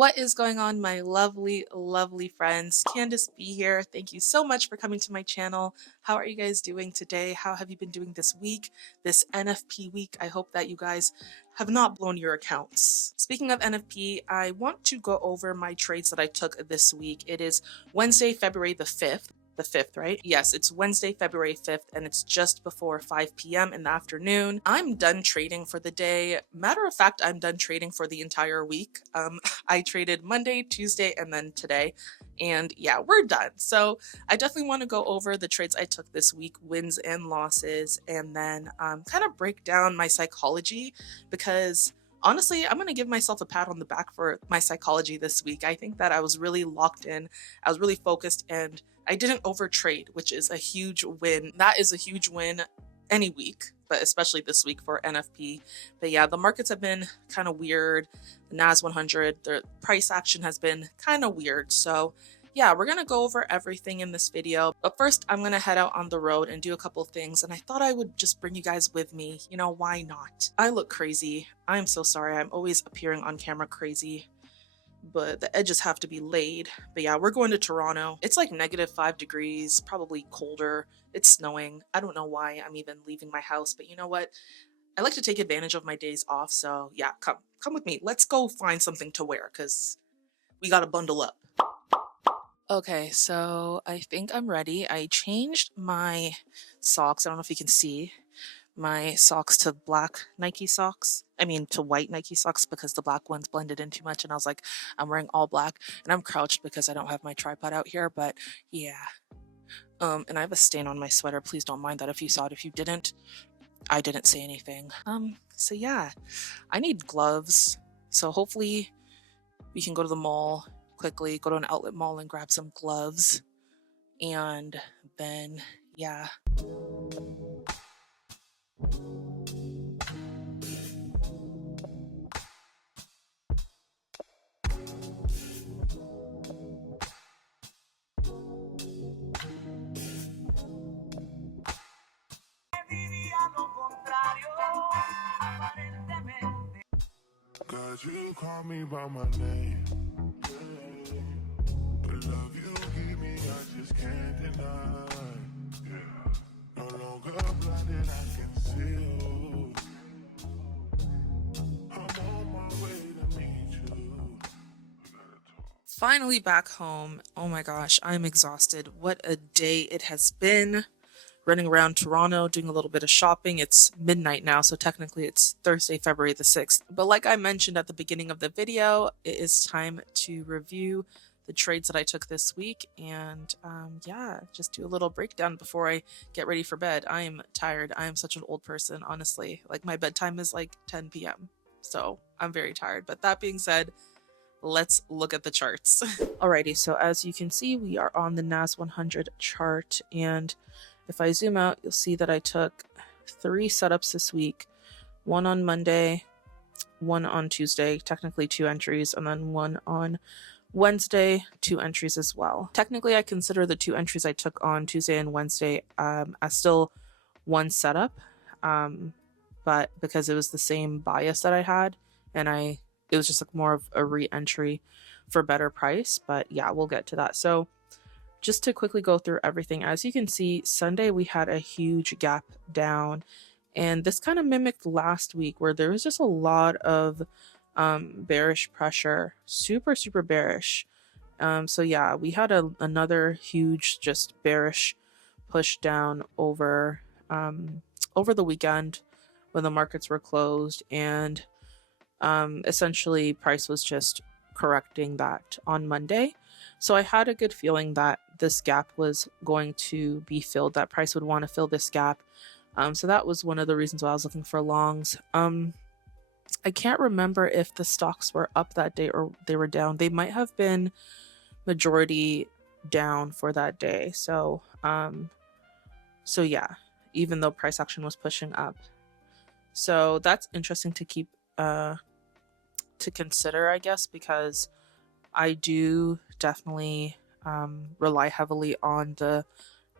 What is going on, my lovely, lovely friends? Candace B here. Thank you so much for coming to my channel. How are you guys doing today? How have you been doing this week, this NFP week? I hope that you guys have not blown your accounts. Speaking of NFP, I want to go over my trades that I took this week. It is Wednesday, February the 5th. The 5th, right? Yes, it's Wednesday, February 5th, and it's just before 5 p.m. in the afternoon. I'm done trading for the day. Matter of fact, I'm done trading for the entire week. I traded Monday, Tuesday, and then today. And yeah, we're done. So I definitely want to go over the trades I took this week, wins and losses, and then kind of break down my psychology because honestly, I'm going to give myself a pat on the back for my psychology this week. I think that I was really locked in. I was really focused and I didn't overtrade, which is a huge win. That is a huge win any week, but especially this week for NFP. But yeah, the markets have been kind of weird. The NAS 100, the price action has been kind of weird. So yeah, we're going to go over everything in this video. But first, I'm going to head out on the road and do a couple things. And I thought I would just bring you guys with me. You know, why not? I look crazy. I'm so sorry. I'm always appearing on camera crazy, but the edges have to be laid. But yeah, we're going to Toronto. It's like -5 degrees, probably colder. It's snowing. I don't know why I'm even leaving my house, but you know what? I like to take advantage of my days off. So yeah, come with me. Let's go find something to wear because we got to bundle up. Okay, so I think I'm ready. I changed my socks. I don't know if you can see my socks to black Nike socks. I mean, to white Nike socks because the black ones blended in too much. And I was like, I'm wearing all black and I'm crouched because I don't have my tripod out here. But yeah. And I have a stain on my sweater. Please don't mind that if you saw it. If you didn't, I didn't say anything. So yeah, I need gloves. So hopefully we can go to the mall quickly, go to an outlet mall and grab some gloves. And then, yeah. God, you call me by my name. The love you give me, I just can't deny. No longer blinded, I can see you. I'm on my way to meet you. Finally back home. Oh my gosh, I'm exhausted. What a day it has been. Running around Toronto, doing a little bit of shopping. It's midnight now, so technically it's Thursday, February the 6th. But like I mentioned at the beginning of the video, it is time to review the trades that I took this week and yeah, just do a little breakdown before I get ready for bed. I am tired. I am such an old person, honestly. Like my bedtime is like 10 p.m. So I'm very tired. But that being said, let's look at the charts. Alrighty, so as you can see, we are on the NAS 100 chart, and if I zoom out, you'll see that I took 3 setups this week. One on Monday, one on Tuesday, technically 2 entries, and then one on Wednesday, 2 entries as well. Technically, I consider the 2 entries I took on Tuesday and Wednesday as still one setup, but because it was the same bias that I had, and it was just like more of a re-entry for better price. But yeah, we'll get to that. So just to quickly go through everything, as you can see, Sunday we had a huge gap down, and this kind of mimicked last week where there was just a lot of bearish pressure, super bearish. So yeah, we had another huge just bearish push down over the weekend when the markets were closed, and essentially price was just correcting that on Monday. So I had a good feeling that this gap was going to be filled, that price would want to fill this gap. So that was one of the reasons why I was looking for longs. I can't remember if the stocks were up that day or they were down. They might have been majority down for that day. So yeah, even though price action was pushing up. So that's interesting to keep to consider, I guess, because I do definitely rely heavily on the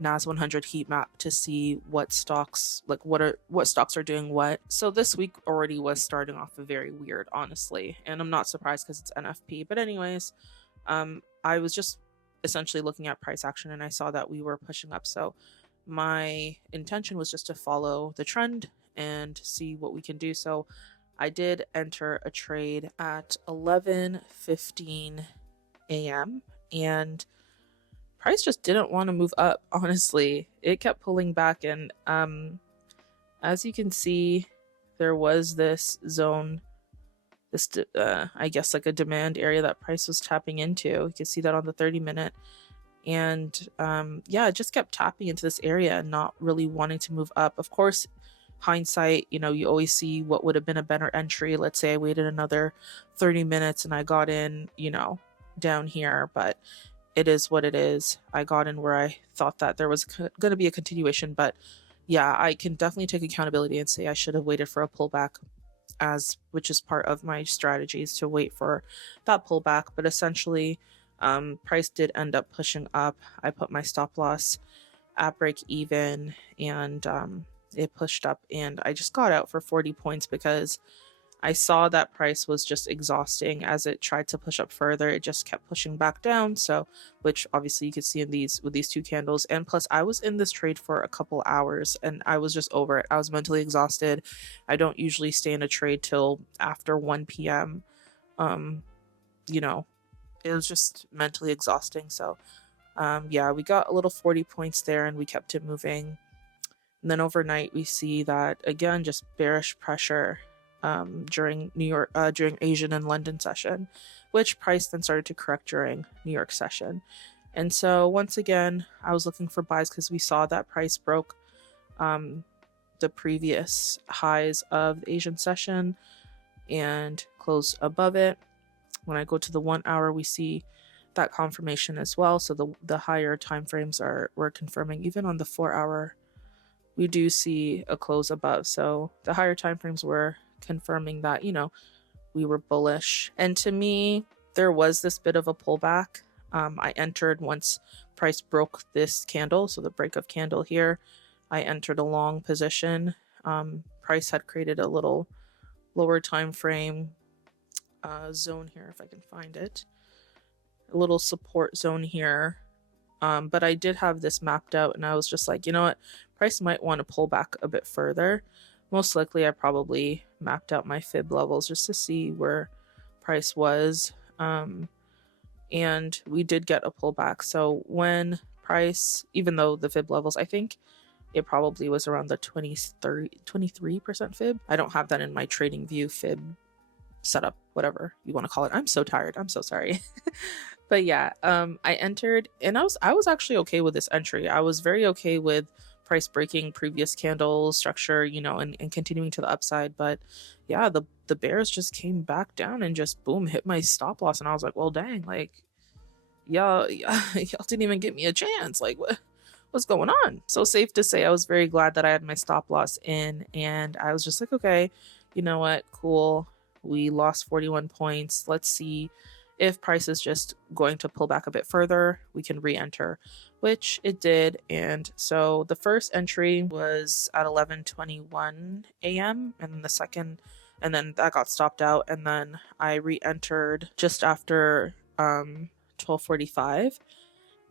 NAS 100 heat map to see what stocks, like what stocks are doing what. So this week already was starting off very weird, honestly, and I'm not surprised because it's NFP. But anyways, I was just essentially looking at price action and I saw that we were pushing up. So my intention was just to follow the trend and see what we can do. So I did enter a trade at 11:15 a.m. and price just didn't want to move up. Honestly, it kept pulling back, and as you can see, there was this zone, this I guess like a demand area that price was tapping into. You can see that on the 30-minute, and yeah, it just kept tapping into this area and not really wanting to move up. Of course, hindsight, you know, you always see what would have been a better entry. Let's say I waited another 30 minutes and I got in, you know, down here, but it is what it is. I got in where I thought that there was going to be a continuation, but yeah, I can definitely take accountability and say I should have waited for a pullback, as which is part of my strategies to wait for that pullback. But essentially, price did end up pushing up. I put my stop loss at break even, and it pushed up, and I just got out for 40 points because I saw that price was just exhausting as it tried to push up further. It just kept pushing back down. So, which obviously you could see in these with these two candles. And plus, I was in this trade for a couple hours and I was just over it. I was mentally exhausted. I don't usually stay in a trade till after 1 p.m. You know, it was just mentally exhausting. So, yeah, we got a little 40 points there and we kept it moving. And then overnight, we see that again, just bearish pressure during during Asian and London session, which price then started to correct during New York session. And so once again, I was looking for buys because we saw that price broke the previous highs of the Asian session and closed above it. When I go to the 1 hour, we see that confirmation as well. So the higher time frames we're confirming. Even on the 4 hour, we do see a close above. So the higher time frames were confirming that, you know, we were bullish. And to me, there was this bit of a pullback. I entered once price broke this candle, so the break of candle here. I entered a long position. Price had created a little lower time frame zone here, if I can find it. A little support zone here. But I did have this mapped out, and I was just like, you know what, price might want to pull back a bit further. Most likely I probably mapped out my fib levels just to see where price was. And we did get a pullback. So when price, even though the fib levels, I think it probably was around the 23% fib. I don't have that in my trading view fib setup, whatever you want to call it. I'm so tired. I'm so sorry. But yeah, I entered and I was actually okay with this entry. I was very okay with price breaking previous candle structure, you know, and continuing to the upside. But yeah, the bears just came back down and just boom, hit my stop loss. And I was like, well, dang, like, y'all didn't even give me a chance. Like, what's going on? So safe to say, I was very glad that I had my stop loss in, and I was just like, okay, you know what, cool. We lost 41 points. Let's see if price is just going to pull back a bit further, we can re-enter, which it did. And so the first entry was at 11:21 a.m. and the second, and then that got stopped out. And then I re-entered just after 12:45.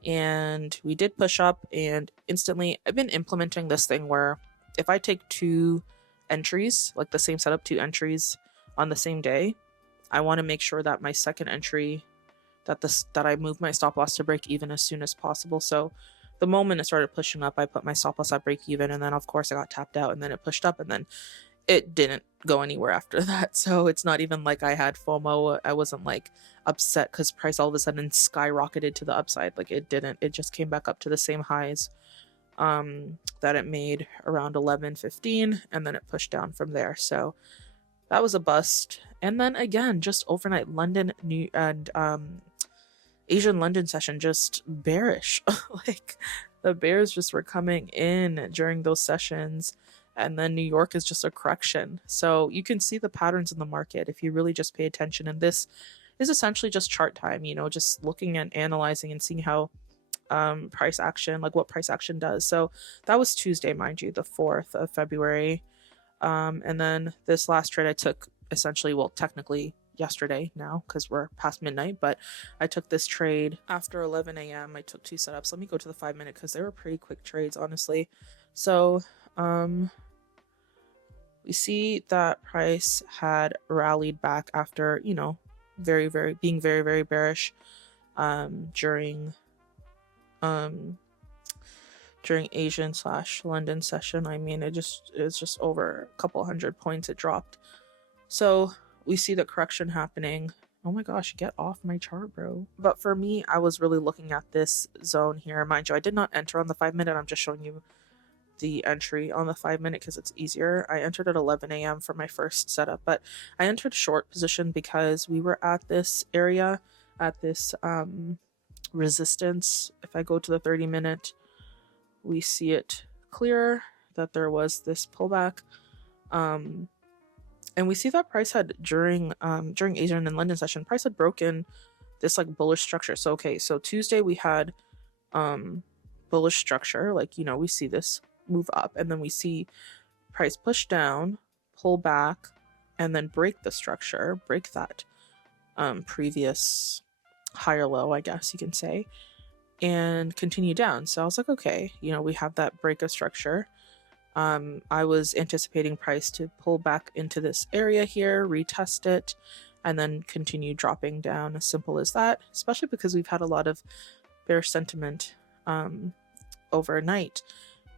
And we did push up, and instantly I've been implementing this thing where if I take two entries, like the same setup, two entries on the same day, I want to make sure that my second entry, that I move my stop loss to break even as soon as possible. So the moment it started pushing up, I put my stop loss at break even, and then of course I got tapped out, and then it pushed up, and then it didn't go anywhere after that. So it's not even like I had FOMO. I wasn't like upset because price all of a sudden skyrocketed to the upside. Like it didn't. It just came back up to the same highs that it made around 11:15, and then it pushed down from there. So that was a bust. And then again, just overnight London and Asian London session just bearish. Like the bears just were coming in during those sessions, and then New York is just a correction. So you can see the patterns in the market if you really just pay attention. And this is essentially just chart time, you know, just looking and analyzing and seeing how price action, like what price action does. So that was Tuesday, mind you, the 4th of February. And then this last trade I took essentially, well, technically yesterday now because we're past midnight, but I took this trade after 11 a.m. I took 2 setups. Let me go to the 5-minute because they were pretty quick trades, honestly. So we see that price had rallied back after, you know, very bearish during Asian / London session. I mean, it's just over a couple hundred points it dropped. So we see the correction happening. Oh my gosh, get off my chart, bro. But for me, I was really looking at this zone here. Mind you, I did not enter on the 5-minute. I'm just showing you the entry on the 5-minute because it's easier. I entered at 11 a.m. for my first setup, but I entered short position because we were at this area, at this resistance. If I go to the 30-minute, we see it clear that there was this pullback. And we see that price had during Asian and London session, price had broken this like bullish structure. So okay, so Tuesday we had bullish structure, like, you know, we see this move up and then we see price push down, pull back, and then break the structure, break that previous higher low, I guess you can say, and continue down. So I was like, okay, you know, we have that break of structure. I was anticipating price to pull back into this area here, retest it, and then continue dropping down. As simple as that, especially because we've had a lot of bearish sentiment overnight.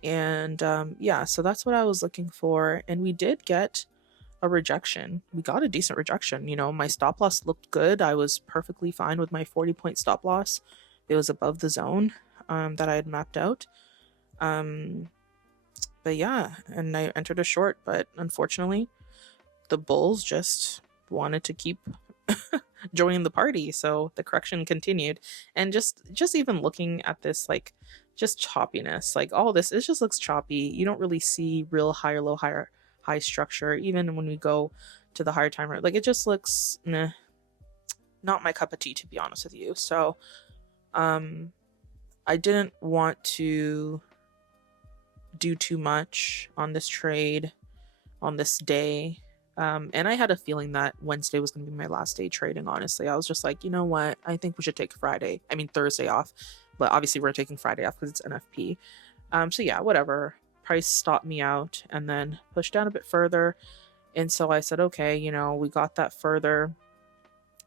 And yeah, so that's what I was looking for. And we did get a rejection. We got a decent rejection. You know, my stop loss looked good. I was perfectly fine with my 40-point stop loss. It was above the zone that I had mapped out. But yeah, and I entered a short, but unfortunately, the bulls just wanted to keep joining the party, so the correction continued. And just even looking at this, like, just choppiness, like all this, it just looks choppy. You don't really see real higher low, high structure, even when we go to the higher timer. Like, it just looks not my cup of tea, to be honest with you. So I didn't want to do too much on this trade on this day. And I had a feeling that Wednesday was going to be my last day trading, honestly. I was just like, you know what? I think we should take Thursday off. But obviously we're taking Friday off because it's NFP. So yeah, whatever. Price stopped me out and then pushed down a bit further. And so I said, okay, you know, we got that further.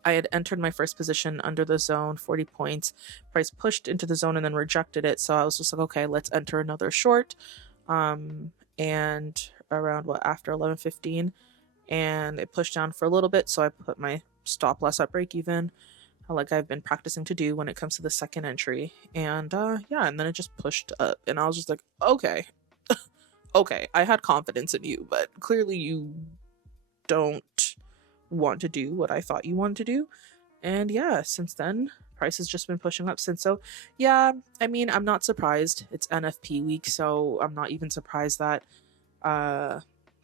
I had entered my first position under the zone, 40 points. Price pushed into the zone and then rejected it. So I was just like, okay, let's enter another short. And around after 11:15, and it pushed down for a little bit. So I put my stop loss at break even, like I've been practicing to do when it comes to the second entry. And yeah, and then it just pushed up, and I was just like, okay, okay, I had confidence in you, but clearly you don't want to do what I thought you wanted to do. And yeah, since then price has just been pushing up since. So yeah, I mean, I'm not surprised. It's NFP week, so I'm not even surprised that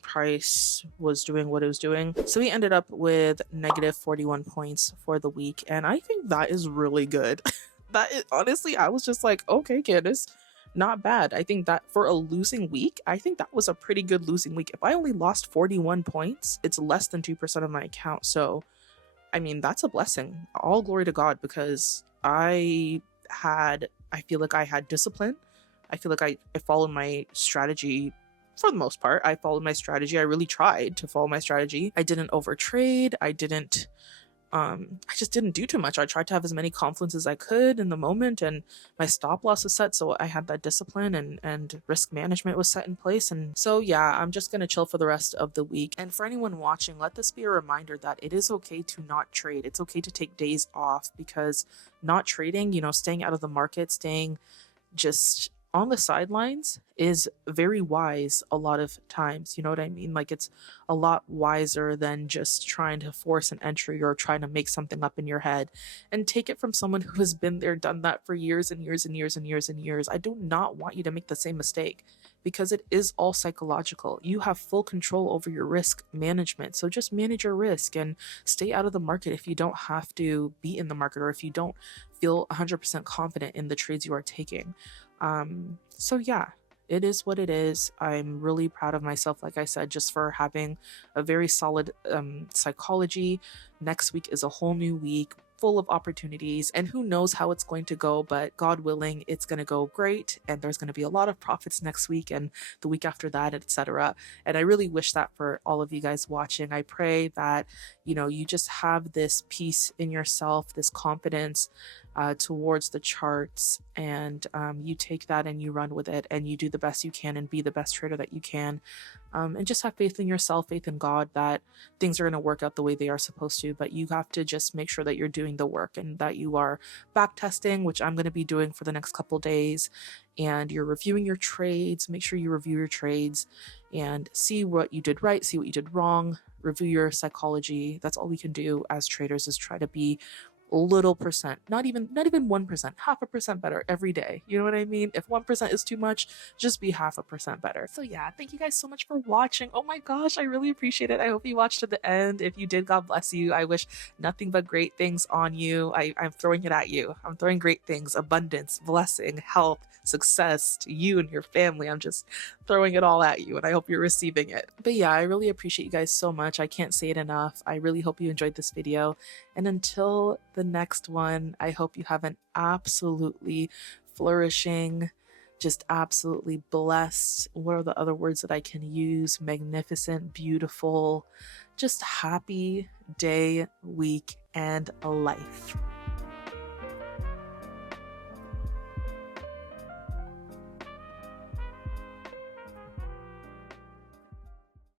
price was doing what it was doing. So we ended up with negative 41 points for the week, and I think that is really good. That is, honestly, I was just like, okay, Candace, not bad. I think that for a losing week, I think that was a pretty good losing week. If I only lost 41 points, it's less than 2% of my account. So, I mean, that's a blessing. All glory to God, because I feel like I had discipline. I feel like I followed my strategy for the most part. I followed my strategy. I really tried to follow my strategy. I didn't overtrade. I just didn't do too much. I tried to have as many confluences as I could in the moment, and my stop loss was set, so I had that discipline, and risk management was set in place. And so yeah, I'm just gonna chill for the rest of the week. And for anyone watching, let this be a reminder that it is okay to not trade. It's okay to take days off, because not trading, you know, staying out of the market, staying just on the sidelines is very wise a lot of times. You know what I mean? Like, it's a lot wiser than just trying to force an entry or trying to make something up in your head. And take it from someone who has been there, done that for years and years and years and years and years. I do not want you to make the same mistake, because it is all psychological. You have full control over your risk management. So just manage your risk and stay out of the market if you don't have to be in the market, or if you don't feel 100% confident in the trades you are taking. So yeah, it is what it is. I'm really proud of myself, like I said, just for having a very solid psychology. Next week is a whole new week full of opportunities, and who knows how it's going to go, but God willing, it's going to go great, and there's going to be a lot of profits next week and the week after that, etc. And I really wish that for all of you guys watching. I pray that, you know, you just have this peace in yourself, this confidence towards the charts, and you take that and you run with it, and you do the best you can and be the best trader that you can. And just have faith in yourself, faith in God, that things are going to work out the way they are supposed to. But you have to just make sure that you're doing the work, and that you are back testing, which I'm going to be doing for the next couple days, and you're reviewing your trades. Make sure you review your trades and see what you did right, see what you did wrong, review your psychology. That's all we can do as traders, is try to be a little percent, not even 1%, 0.5% better every day. You know what I mean? If 1% is too much, just be 0.5% better. So yeah, thank you guys so much for watching. Oh my gosh, I really appreciate it. I hope you watched to the end. If you did, God bless you. I wish nothing but great things on you. I'm throwing it at you. I'm throwing great things: abundance, blessing, health, success to you and your family. I'm just throwing it all at you, and I hope you're receiving it. But yeah, I really appreciate you guys so much. I can't say it enough. I really hope you enjoyed this video. And until the next one, I hope you have an absolutely flourishing, just absolutely blessed, what are the other words that I can use? Magnificent, beautiful, just happy day, week, and life.